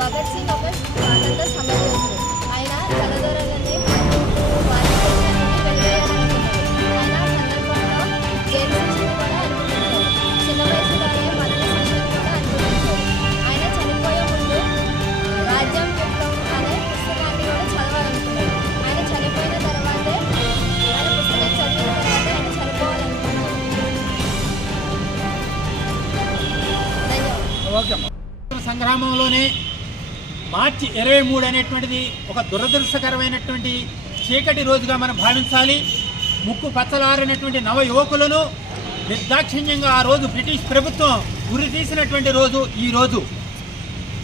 భగత్ సింగ్ ఒక స్వాతంత్ర సమరయోధుడు. ఆయన తలదొరలని ఆయన సందర్భంలో జైలు శిక్షను కూడా అనుభవించారు. చిన్న వయసులోనే మరణ శిక్షను కూడా అనుభవించారు. ఆయన చనిపోయే ముందు రాజ్యం విప్లవం అనే పుస్తకాన్ని కూడా చదవాలనుకున్నారు. ఆయన చనిపోయిన తర్వాతే ఆయన పుస్తకం చదివిన తర్వాత ఆయన చనిపోవాలనుకున్నారు. ధన్యవాదాలు. సంగ్రామంలోనే మార్చి 23 అనేటువంటిది ఒక దురదృష్టకరమైనటువంటి చీకటి రోజుగా మనం భావించాలి. ముక్కు పచ్చలారినటువంటి నవ యువకులను నిర్దాక్షిణ్యంగా ఆ రోజు బ్రిటిష్ ప్రభుత్వం ఉరి తీసినటువంటి రోజు ఈ రోజు.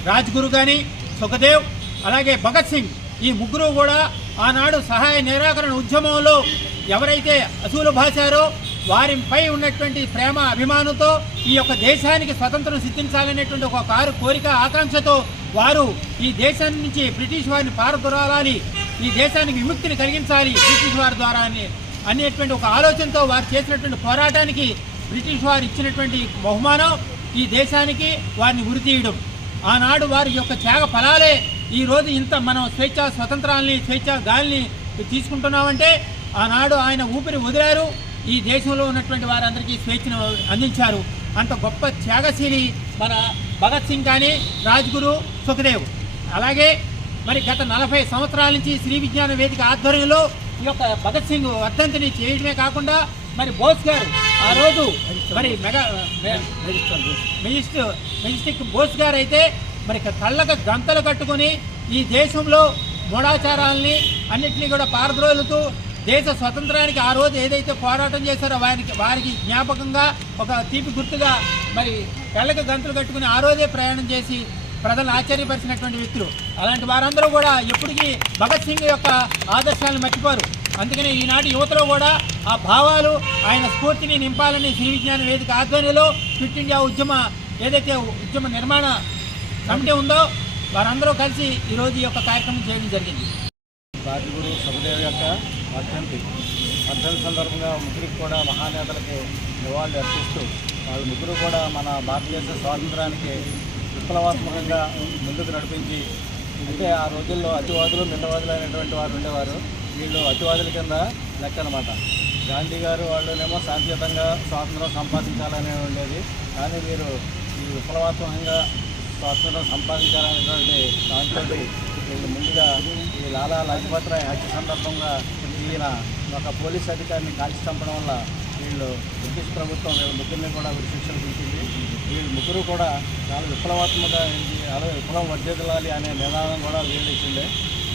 రాజ్గురు కానీ, సుఖదేవ్, అలాగే భగత్ సింగ్, ఈ ముగ్గురు కూడా ఆనాడు సహాయ నిరాకరణ ఉద్యమంలో ఎవరైతే అసూలు భాశారో వారిపై ఉన్నటువంటి ప్రేమ అభిమానంతో ఈ యొక్క దేశానికి స్వతంత్రం సిద్ధించాలనేటువంటి ఒక కోరిక ఆకాంక్షతో వారు ఈ దేశాన్ని నుంచి బ్రిటిష్ వారిని పారదొరాలి, ఈ దేశానికి విముక్తిని కలిగించాలి బ్రిటిష్ వారి ద్వారా అనేటువంటి ఒక ఆలోచనతో వారు చేసినటువంటి పోరాటానికి బ్రిటిష్ వారు ఇచ్చినటువంటి బహుమానం ఈ దేశానికి వారిని ఉరితీయడం. ఆనాడు వారి యొక్క త్యాగ ఫలాలే ఈరోజు ఇంత మనం స్వేచ్ఛా గాలిని తీసుకుంటున్నామంటే ఆనాడు ఆయన ఊపిరి వదిలారు, ఈ దేశంలో ఉన్నటువంటి వారందరికీ స్వేచ్ఛను అందించారు. అంత గొప్ప త్యాగశీలి మన భగత్ సింగ్ కానీ, రాజ్గురు, సుఖదేవ్. అలాగే మరి గత 40 సంవత్సరాల నుంచి శ్రీ విజ్ఞాన వేదిక ఆధ్వర్యంలో ఈ యొక్క భగత్ సింగ్ వర్ధంతిని చేయడమే కాకుండా మరి బోస్ గారు ఆ రోజు మరి మెజిస్టిక్ బోస్ గారు అయితే మరి కళ్ళకు గంతలు కట్టుకొని ఈ దేశంలో మూఢాచారాలని అన్నింటినీ కూడా పారద్రోలుతూ దేశ స్వతంత్రానికి ఆ రోజు ఏదైతే పోరాటం చేశారో వారికి జ్ఞాపకంగా ఒక తీపి గుర్తుగా మరి కళ్ళకు గంతులు కట్టుకుని ఆ రోజే ప్రయాణం చేసి ప్రజలను ఆశ్చర్యపరిచినటువంటి వ్యక్తులు. అలాంటి వారందరూ కూడా ఎప్పటికీ భగత్ సింగ్ యొక్క ఆదర్శాలను మర్చిపోరు. అందుకని ఈనాటి యువతలో కూడా ఆ భావాలు ఆయన స్ఫూర్తిని నింపాలని శ్రీ విజ్ఞాన వేదిక ఆధ్వర్యంలో క్విట్ ఇండియా ఏదైతే ఉద్యమ నిర్మాణ కమిటీ ఉందో వారందరూ కలిసి ఈరోజు ఈ యొక్క కార్యక్రమం చేయడం జరిగింది. రాజ్గురు, సుఖదేవ్ యొక్క వర్ధంతి సందర్భంగా ముగ్గురికి కూడా మహానేతలకి నివాళులు అర్పిస్తూ వాళ్ళు ముగ్గురు కూడా మన భారతదేశ స్వాతంత్రానికి విప్లవాత్మకంగా ముందుకు నడిపించి, అంటే ఆ రోజుల్లో అతివాదులు మితవాదులు అయినటువంటి వారు ఉండేవారు. వీళ్ళు అతివాదుల కింద లెక్క అనమాట. గాంధీ గారు వాళ్ళనేమో శాంతియుతంగా స్వాతంత్రం సంపాదించాలనే ఉండేది, కానీ వీరు ఈ విప్లవాత్మకంగా స్వాతంత్రం సంపాదించాలనేటువంటి దాంట్లో వీళ్ళు ముందుగా ఈ లాలా లజపత్ రాయ్ హత్య సందర్భంగా ఈయన ఒక పోలీస్ అధికారిని కాల్చి చంపడం వల్ల వీళ్ళు బ్రిటిష్ ప్రభుత్వం వీళ్ళ ముగ్గురిని కూడా శిక్షలు తీసింది. వీళ్ళు ముగ్గురు కూడా చాలా విప్లవాత్మక అలాగే విప్లవం వర్ధిల్లాలి అనే నినాదం కూడా వీళ్ళు ఇచ్చింది.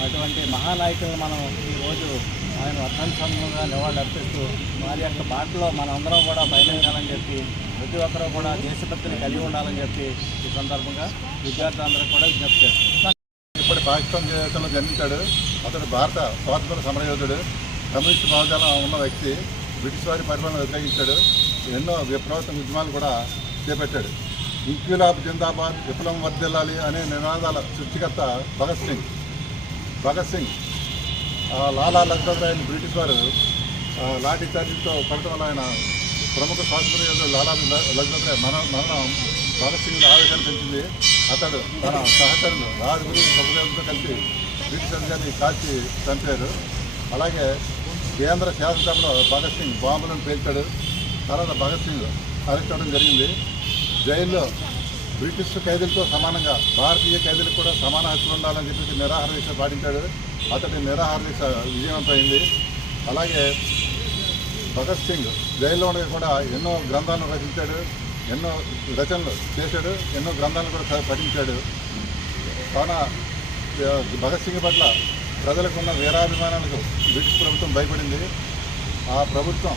అటువంటి మహానాయకులను మనం ఈరోజు ఆయన వర్ధంతి సందర్భంగా నివాళులు అర్పిస్తూ వారి యొక్క బాటలో మనందరం కూడా బయలుదేరాలని చెప్పి ప్రతి ఒక్కరూ కూడా దేశభక్తిని కలిగి ఉండాలని చెప్పి ఈ సందర్భంగా విద్యార్థులందరూ కూడా విజ్ఞప్తి చేస్తారు. ఇప్పటి పాకిస్తాన్ దేశంలో జన్మించాడు. అతడు భారత స్వాతంత్ర సమరయోధుడు, కమ్యూనిస్టు భావజాలం ఉన్న వ్యక్తి. బ్రిటిష్ వారి పరిపాలన వ్యతిరేకించాడు. ఎన్నో విప్లవాత్మక ఉద్యమాలు కూడా చేపట్టాడు. ఇంక్విలాబ్ జిందాబాద్, విప్లవం వర్ధిల్లాలి అనే నినాదాల సృష్టికర్త భగత్ సింగ్ లాలా లజపత్ రాయ్ని బ్రిటిష్ వారు లాఠీ చార్జీతో కొట్టడం వల్ల ఆయన ప్రముఖ స్వాతంత్ర యోధుడు లాలా లజపత్ రాయ్ మరణం భగత్ సింగ్ ఆవేశాన్ని పెంచింది. అతడు తన సహచరులు రాజ్గురు, సుఖదేవ్తో కలిసి బ్రిటిష్ అధికారిని కాల్చి చంపారు. అలాగే కేంద్ర శాసనసభలో భగత్ సింగ్ బాంబులను పేల్చాడు. తర్వాత భగత్ సింగ్ అరెస్ట్ అవ్వడం జరిగింది. జైల్లో బ్రిటిష్ ఖైదీలతో సమానంగా భారతీయ ఖైదీలకు కూడా సమాన హక్కులు ఉండాలని చెప్పేసి నిరాహార దీక్ష పాటించాడు. అతడి నిరాహార దీక్ష విజయవంతమైంది. అలాగే భగత్ సింగ్ జైల్లో ఉండగా కూడా ఎన్నో గ్రంథాలను రచించాడు, ఎన్నో రచనలు చేశాడు, ఎన్నో గ్రంథాలను కూడా పఠించాడు. కావున భగత్ సింగ్ పట్ల ప్రజలకున్న వీరాభిమానాలకు బ్రిటిష్ ప్రభుత్వం భయపడింది. ఆ ప్రభుత్వం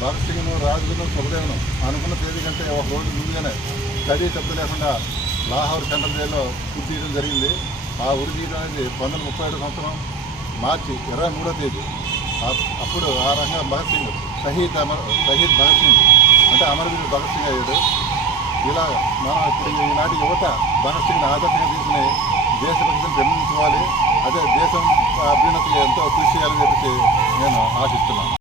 భగత్ సింగ్ను, రాజును, సుఖదేవ్ను అనుకున్న తేదీ కంటే ఒక రోజు ముందుగానే స్టడీ తప్పు లేకుండా లాహోర్ సెంట్రల్ జైల్లో ఉరి తీయడం జరిగింది. ఆ ఉరి తీయడం అనేది 1937 సంవత్సరం మార్చి 23వ తేదీ. అప్పుడు ఆ రకంగా భగత్ సింగ్ షహీద్ భగత్ సింగ్ అంటే అమరవీరుడు భగత్ సింగ్ అయ్యాడు. ఇలా మనం ఇప్పుడు ఈనాటి యువత భగత్ సింగ్ని ఆదర్శంగా తీసుకుని దేశభక్తిని పెంచుకోవాలి. అదే దేశం అభ్యున్నతికి ఎంతో కృషి చేయాలని చెప్పి నేను ఆశిస్తున్నాను.